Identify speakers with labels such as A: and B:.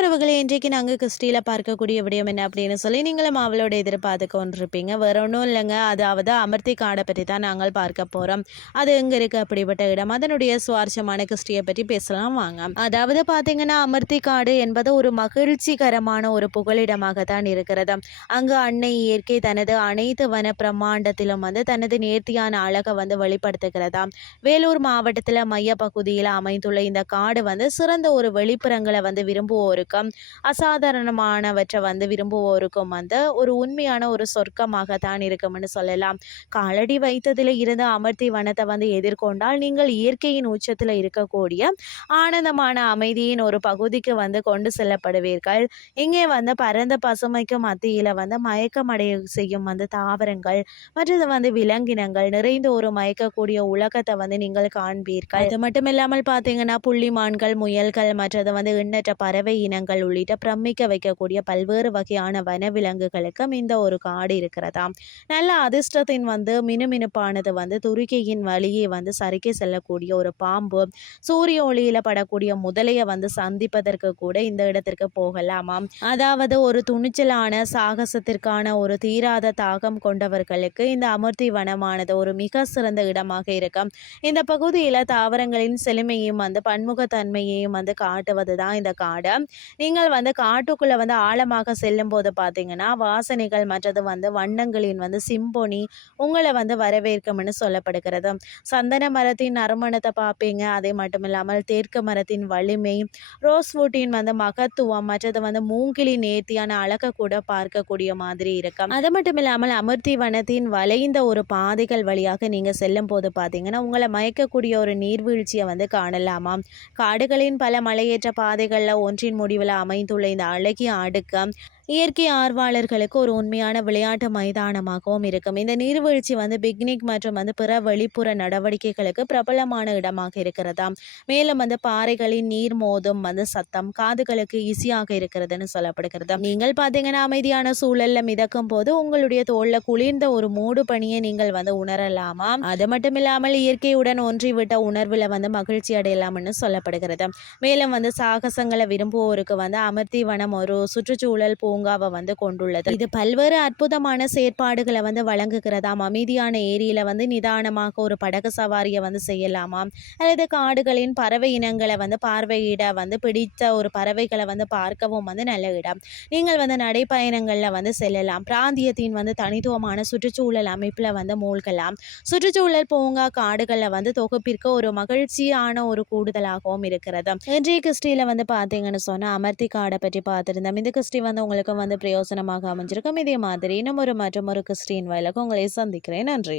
A: உறவுகளை. இன்றைக்கு நாங்கள் கிறிஸ்டியில் பார்க்கக்கூடிய விடயம் என்ன அப்படின்னு சொல்லி நீங்களும் அவளோட எதிர்பார்த்து கொண்டிருப்பீங்க. வேற ஒன்றும் இல்லைங்க. அதாவது அமர்த்தி காடை பற்றி தான் நாங்கள் பார்க்க போகிறோம் அது எங்கே இருக்குது அப்படிப்பட்ட இடம். அதனுடைய சுவாரஸ்யமான கிறிஸ்டியை பற்றி பேசலாம் வாங்க. அதாவது பார்த்தீங்கன்னா அமர்த்தி காடு என்பது ஒரு மகிழ்ச்சிகரமான ஒரு புகலிடமாக தான் இருக்கிறது. அங்கு அன்னை இயற்கை தனது அனைத்து வன பிரம்மாண்டத்திலும் வந்து தனது நேர்த்தியான அழகை வந்து வெளிப்படுத்துகிறதா. வேலூர் மாவட்டத்தில் மைய பகுதியில் அமைந்துள்ள இந்த காடு வந்து சிறந்த ஒரு வெளிப்புறங்களை வந்து விரும்புவோம் விரும்புவோருக்கும் அசாதாரணமானவற்றை வந்து விரும்புவோருக்கும் வந்து ஒரு உண்மையான ஒரு சொர்க்கமாக தான் இருக்கும்னு சொல்லலாம். காலடி வைத்ததில் இருந்து அமர்த்தி வனத்தை வந்து எதிர்கொண்டால் நீங்கள் இயற்கையின் உச்சத்தில் இருக்கக்கூடிய ஆனந்தமான அமைதியின் ஒரு பகுதிக்கு வந்து கொண்டு செல்லப்படுவீர்கள். இங்கே வந்து பரந்த பசுமைக்கு மத்தியில் வந்து மயக்கமடைய செய்யும் வந்து தாவரங்கள் மற்றது வந்து விலங்கினங்கள் நிறைந்த ஒரு மயக்கக்கூடிய உலகத்தை வந்து நீங்கள் காண்பீர்கள். அது மட்டும் இல்லாமல் பார்த்தீங்கன்னா புள்ளிமான்கள் முயல்கள் மற்றது வந்து எண்ணற்ற பறவை இனங்கள் உள்ளிட்ட பிரமிக்க வைக்கக்கூடிய பல்வேறு வகையான வனவிலங்குகளுக்கும் இந்த ஒரு காடு இருக்கிறதாம். நல்ல அதிர்ஷ்டத்தின் வந்து மினுமினுப்பானது வந்து துருக்கியின் வழியே வந்து சறுக்கி செல்லக்கூடிய ஒரு பாம்பு சூரிய ஒளியில படக்கூடிய முதலையை வந்து சந்திப்பதற்கு கூட இந்த இடத்திற்கு போகலாமாம். அதாவது ஒரு துணிச்சலான சாகசத்திற்கான ஒரு தீராத தாகம் கொண்டவர்களுக்கு இந்த அமர்த்தி வனமானது ஒரு மிக சிறந்த இடமாக இருக்கும். இந்த பகுதியில் தாவரங்களின் செழுமையும் வந்து பன்முகத்தன்மையையும் வந்து காட்டுவது தான் இந்த காடு. நீங்கள் வந்து காட்டுக்குள்ளே வந்து ஆழமாக செல்லும் போது பார்த்தீங்கன்னா வாசனைகள் மற்றது வந்து வண்ணங்களின் வந்து சிம்போனி உங்களை வந்து வரவேற்கும்னு சொல்லப்படுகிறது. சந்தன மரத்தின் நறுமணத்தை பார்ப்பீங்க. அதே மட்டும் இல்லாமல் தேர்க்க மரத்தின் வலிமை ரோஸ்வுட்டின் வந்து மகத்துவம் மற்றது வந்து மூங்கிலி நேர்த்தியான அழகை கூட பார்க்கக்கூடிய மாதிரி இருக்கும். அது மட்டும் இல்லாமல் அமிர்தி வனத்தின் வளைந்த ஒரு பாதைகள் வழியாக நீங்கள் செல்லும் போது பார்த்தீங்கன்னா உங்களை மயக்கக்கூடிய ஒரு நீர்வீழ்ச்சியை வந்து காணலாமா காடுகளின் பல மலையேற்ற பாதைகளில் ஒன்றின் முடிவில் அமைந்துள்ள இந்த அழகிய அடுக்கம் இயற்கை ஆர்வலர்களுக்கு ஒரு உண்மையான விளையாட்டு மைதானமாகவும் இருக்கும். இந்த நீர்வீழ்ச்சி வந்து பிக்னிக் மற்றும் வந்து பிற வெளிப்புற நடவடிக்கைகளுக்கு பிரபலமான இடமாக இருக்கிறதா மேலும் வந்து பாறைகளின் நீர் மோதும் வந்து சத்தம் காதுகளுக்கு ஈஸியாக இருக்கிறதுன்னு சொல்லப்படுகிறது நீங்கள் பார்த்தீங்கன்னா அமைதியான சூழல்ல மிதக்கும் போது உங்களுடைய தோல்ல குளிர்ந்த ஒரு மூடு பணியை நீங்கள் வந்து உணரலாமா? அது மட்டும் இல்லாமல் இயற்கையுடன் ஒன்றிவிட்ட உணர்வில் வந்து மகிழ்ச்சி அடையலாம்னு சொல்லப்படுகிறது மேலும் வந்து சாகசங்களை விரும்புவோருக்கு வந்து அமர்த்தி வனம் ஒரு சுற்றுச்சூழல் பூங்காவை வந்து கொண்டுள்ளது. இது பல்வேறு அற்புதமான செயற்பாடுகளை வந்து வழங்குகிறதாம். அமைதியான ஏரியில வந்து நிதானமாக ஒரு படகு சவாரியை வந்து செய்யலாமாம். அல்லது காடுகளின் பறவை இனங்களை வந்து பார்வையிட வந்து பிடித்த ஒரு பறவைகளை வந்து பார்க்கவும் வந்து நல்ல இடம். நீங்கள் வந்து நடைப்பயணங்களில் வந்து செல்லலாம். பிராந்தியத்தின் வந்து தனித்துவமான சுற்றுச்சூழல் அமைப்பில் வந்து மூழ்கலாம். சுற்றுச்சூழல் பூங்கா காடுகளில் வந்து தொகுப்பிற்கு ஒரு மகிழ்ச்சியான ஒரு கூடுதலாகவும் இருக்கிறது. இன்றைய கிறிஸ்டியில் வந்து பார்த்தீங்கன்னு சொன்னால் அமர்த்தி காடை பற்றி பார்த்துருந்தோம். இந்த கிறிஸ்டி வந்து உங்களுக்கு உங்களுக்கும் வந்து பிரயோசனமாக அமைஞ்சிருக்கும். இதே மாதிரி இன்னும் ஒரு மற்றும் ஒரு கிறிஸ்டின் வயலுக்கு உங்களை சந்திக்கிறேன். நன்றி.